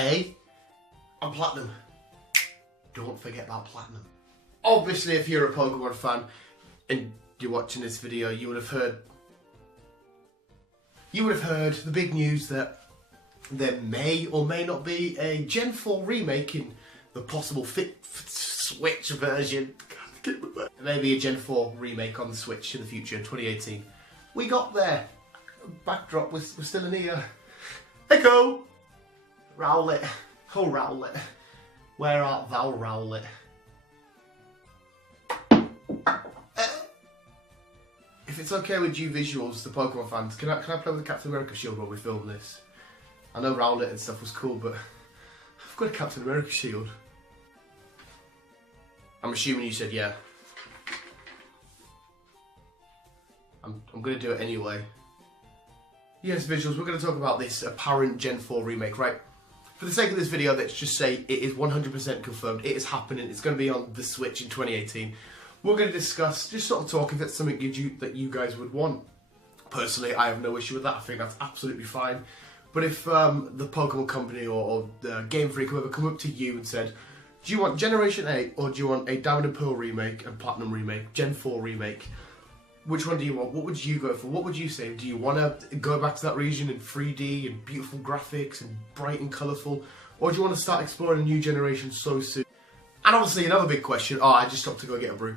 A, and Platinum. Don't forget about Platinum. Obviously, if you're a Pokemon fan and you're watching this video, you would have heard the big news that there may or may not be a Gen 4 remake in the possible Switch version. Maybe a Gen 4 remake on the Switch in the future, 2018. We got there. Backdrop, we're still in here. Echo! Rowlet. Oh, Rowlet. Where art thou, Rowlet? If it's okay with you visuals, the Pokemon fans, can I play with the Captain America shield while we film this? I know Rowlet and stuff was cool, but I've got a Captain America shield. I'm assuming you said yeah. I'm going to do it anyway. Yes, visuals, we're going to talk about this apparent Gen 4 remake, right? For the sake of this video, let's just say it is 100% confirmed. It is happening. It's going to be on the Switch in 2018. We're going to discuss, just sort of talk if it's something that you guys would want. Personally, I have no issue with that. I think that's absolutely fine. But if the Pokemon Company or Game Freak, whoever, come up to you and said, do you want Generation 8 or do you want a Diamond and Pearl remake and Platinum remake, Gen 4 remake? Which one do you want? What would you go for? What would you say? Do you want to go back to that region in 3D and beautiful graphics and bright and colourful? Or do you want to start exploring a new generation so soon? And obviously another big question, I just stopped to go get a brew.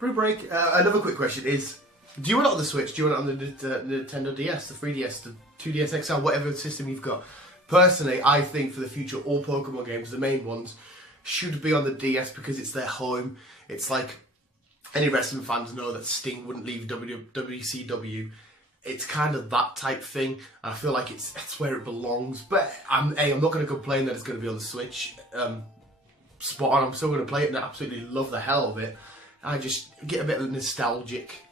Brew break. Another quick question is, do you want it on the Switch? Do you want it on the Nintendo DS, the 3DS, the 2DS XL, whatever system you've got? Personally, I think for the future, all Pokemon games, the main ones, should be on the DS because it's their home. It's like, any wrestling fans know that Sting wouldn't leave WCW. It's kind of that type thing. I feel like it's where it belongs. But I'm not going to complain that it's going to be on the Switch. Spot on. I'm still going to play it and I absolutely love the hell of it. I just get a bit nostalgic.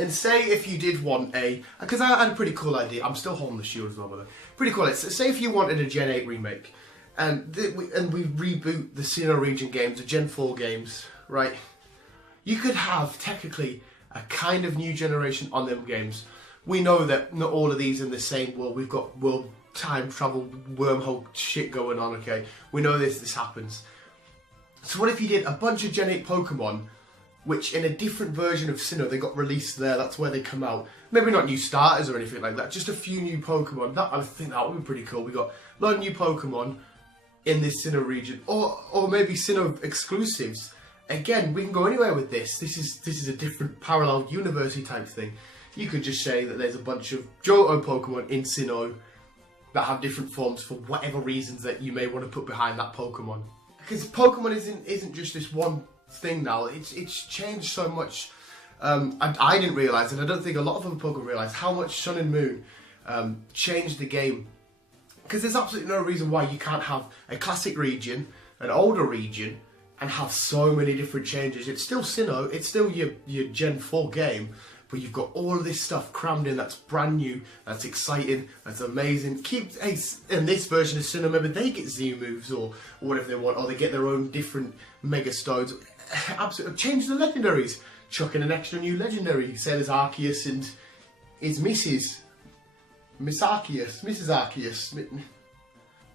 And say if you did want because I had a pretty cool idea. I'm still holding the shield as well, by the way. Pretty cool. Say if you wanted a Gen 8 remake, and we reboot the Sinnoh region games, the Gen 4 games, right? You could have technically a kind of new generation on them games. We know that not all of these in the same world. We've got world time travel wormhole shit going on. Okay, we know this happens. So what if you did a bunch of Gen 8 Pokemon, which in a different version of Sinnoh, they got released there, that's where they come out. Maybe not new starters or anything like that, just a few new Pokemon. I think that would be pretty cool. We got a lot of new Pokemon in this Sinnoh region, or maybe Sinnoh exclusives. Again, we can go anywhere with this. This is a different parallel universe type thing. You could just say that there's a bunch of Johto Pokemon in Sinnoh that have different forms for whatever reasons that you may want to put behind that Pokemon. Because Pokemon isn't just this one thing now. It's changed so much. I didn't realise, and I don't think a lot of other Pokemon realise how much Sun and Moon changed the game. Because there's absolutely no reason why you can't have a classic region, an older region, and have so many different changes. It's still Sinnoh, it's still your Gen 4 game, but you've got all of this stuff crammed in that's brand new, that's exciting, that's amazing. In this version of Sinnoh, maybe they get Z moves or whatever they want, or they get their own different Mega Stones. Absolutely change the legendaries. Chuck in an extra new legendary. Say there's Arceus and his Mrs. Arceus.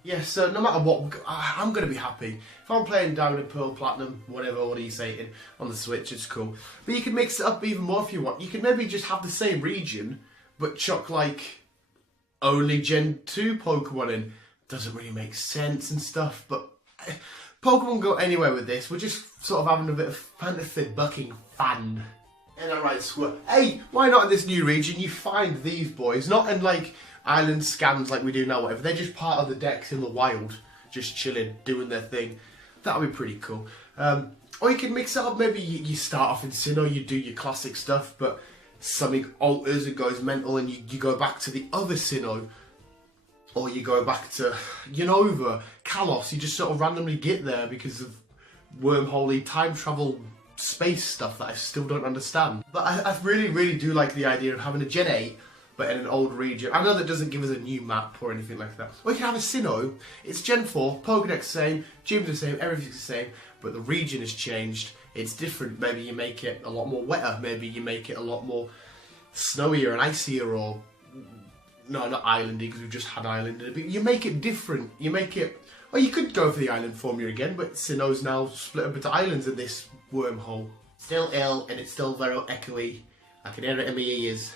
Yeah, so no matter what, I'm going to be happy. If I'm playing Diamond and Pearl, Platinum, whatever order you say it in, on the Switch, it's cool. But you can mix it up even more if you want. You can maybe just have the same region, but chuck like only Gen 2 Pokemon in. Doesn't really make sense and stuff, but Pokemon go anywhere with this. We're just sort of having a bit of fantasy bucking fun. And alright, squirt. Hey, why not in this new region you find these boys? Not in like island scans like we do now, whatever. They're just part of the decks in the wild, just chilling, doing their thing. That would be pretty cool. Or you can mix it up. Maybe you start off in Sinnoh, you do your classic stuff, but something alters, it goes mental, and you go back to the other Sinnoh. Or you go back to Unova, Kalos. You just sort of randomly get there because of wormhole time travel space stuff that I still don't understand. But I really, really do like the idea of having a Gen 8 but in an old region. I know that doesn't give us a new map or anything like that. Or you can have a Sinnoh, it's Gen 4, Pokédex the same, gyms the same, everything's the same, but the region has changed, it's different. Maybe you make it a lot more wetter, maybe you make it a lot more snowier and icier, or no, not islandy, because we've just had island. But you make it different. You make it. Well, you could go for the island formula again, but Sinnoh's now split up into islands in this wormhole. Still ill, and it's still very echoey. I can hear it in my ears.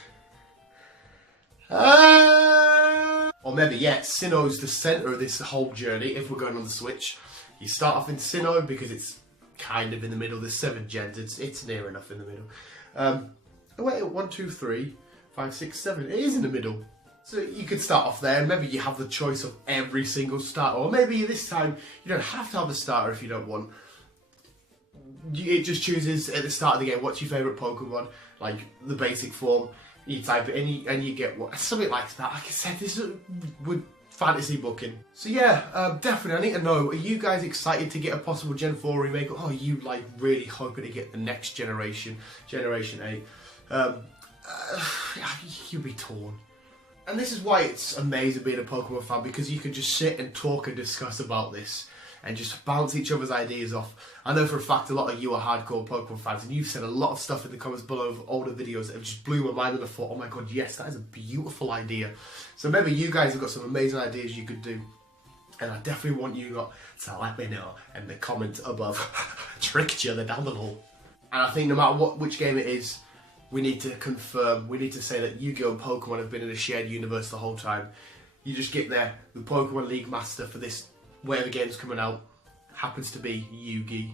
Or maybe, yeah, Sinnoh's the centre of this whole journey. If we're going on the Switch, you start off in Sinnoh because it's kind of in the middle. There's 7 gens. It's near enough in the middle. Oh wait, 1, 2, 3, 5, 6, 7. It is in the middle. So you could start off there. Maybe you have the choice of every single starter, or maybe this time you don't have to have the starter if you don't want. It just chooses at the start of the game what's your favourite Pokemon, like the basic form. You type it in and you get what, something like that. Like I said, this is with fantasy booking. So yeah, definitely. I need to know: are you guys excited to get a possible Gen 4 remake, or are you like really hoping to get the next generation, Generation 8? You'll be torn. And this is why it's amazing being a Pokemon fan, because you can just sit and talk and discuss about this and just bounce each other's ideas off. I know for a fact a lot of you are hardcore Pokemon fans, and you've said a lot of stuff in the comments below of older videos that have just blew my mind, and I thought, oh my god, yes, that is a beautiful idea. So maybe you guys have got some amazing ideas you could do, and I definitely want you lot to let me know in the comments above. Tricked you, they're down the hole. And I think no matter which game it is, we need to confirm, we need to say that Yu-Gi-Oh! And Pokemon have been in a shared universe the whole time. You just get there, the Pokemon League Master for this, whatever game's coming out, happens to be Yugi.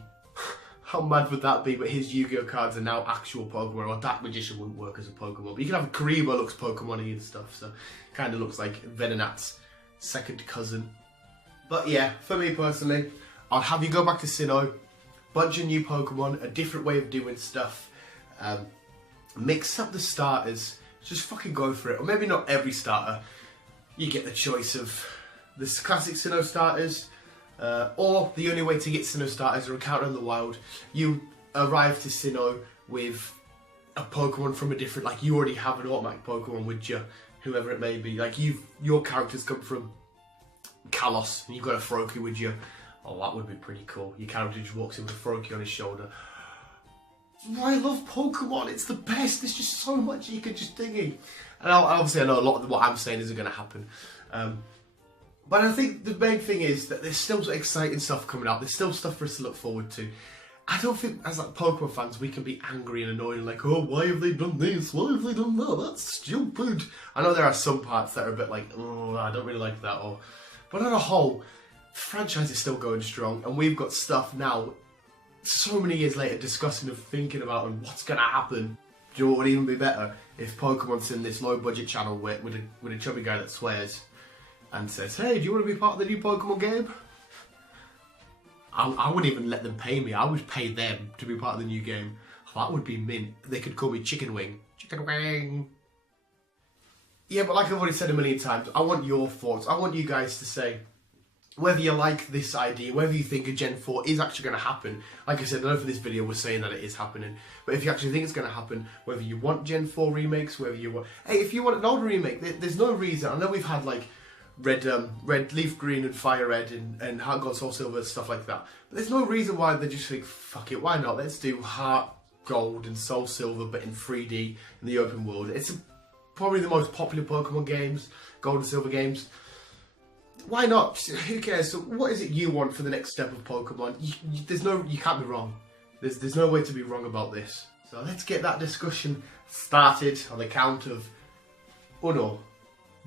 How mad would that be? But his Yu-Gi-Oh! Cards are now actual Pokemon, or Dark Magician wouldn't work as a Pokemon. But you can have a Karibo looks Pokemon-y and stuff, so kind of looks like Venonat's second cousin. But yeah, for me personally, I'll have you go back to Sinnoh, bunch of new Pokemon, a different way of doing stuff. Mix up the starters, just fucking go for it. Or maybe not every starter. You get the choice of the classic Sinnoh starters, or the only way to get Sinnoh starters are Encounter in the Wild. You arrive to Sinnoh with a Pokemon from a different, like you already have an automatic Pokemon with you, whoever it may be. Like your characters come from Kalos, and you've got a Froakie with you. Oh, that would be pretty cool. Your character just walks in with a Froakie on his shoulder. I love Pokemon, it's the best. There's just so much you could just thingy. And obviously I know a lot of what I'm saying isn't going to happen. But I think the main thing is that there's still exciting stuff coming out. There's still stuff for us to look forward to. I don't think as like Pokemon fans we can be angry and annoyed and like, oh, why have they done this? Why have they done that? That's stupid. I know there are some parts that are a bit like, oh, I don't really like that. But on a whole, the franchise is still going strong, and we've got stuff now so many years later discussing and thinking about and what's going to happen. Do you know what would even be better? If Pokemon's in this low budget channel with a chubby guy that swears and says, hey, do you want to be part of the new Pokemon game? I wouldn't even let them pay me. I would pay them to be part of the new game. That would be mint. They could call me Chicken Wing. Chicken Wing. Yeah, but like I've already said a million times, I want your thoughts. I want you guys to say whether you like this idea, whether you think a Gen 4 is actually going to happen. Like I said, I know for this video we're saying that it is happening, but if you actually think it's going to happen, whether you want Gen 4 remakes, whether you want... Hey, if you want an older remake, there's no reason. I know we've had like Red Leaf Green and Fire Red and Heart Gold Soul Silver, stuff like that. But there's no reason why they just think, fuck it, why not? Let's do Heart Gold and Soul Silver, but in 3D, in the open world. It's probably the most popular Pokemon games, Gold and Silver games. Why not? Who cares? So what is it you want for the next step of Pokemon? You can't be wrong. There's no way to be wrong about this. So let's get that discussion started on the count of uno,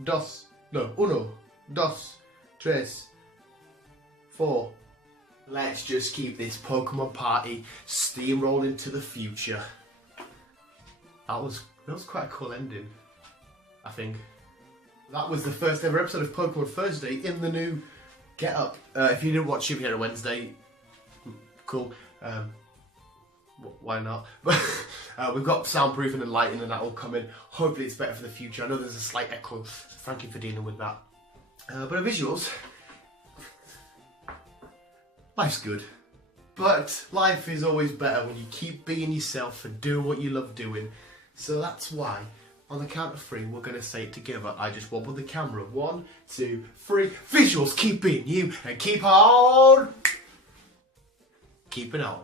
dos, tres, four. Let's just keep this Pokemon party steamrolling to the future. That was quite a cool ending, I think. That was the first ever episode of Pokemon Thursday in the new get-up. If you didn't watch Super Hero Wednesday, cool. Why not? But we've got soundproofing and lighting and that all coming. Hopefully it's better for the future. I know there's a slight echo. Thank you for dealing with that. But the visuals, life's good. But life is always better when you keep being yourself and doing what you love doing. So that's why, on the count of 3, we're going to say it together. I just wobble the camera. 1, 2, 3. Visuals, keep being you and keep on keeping on.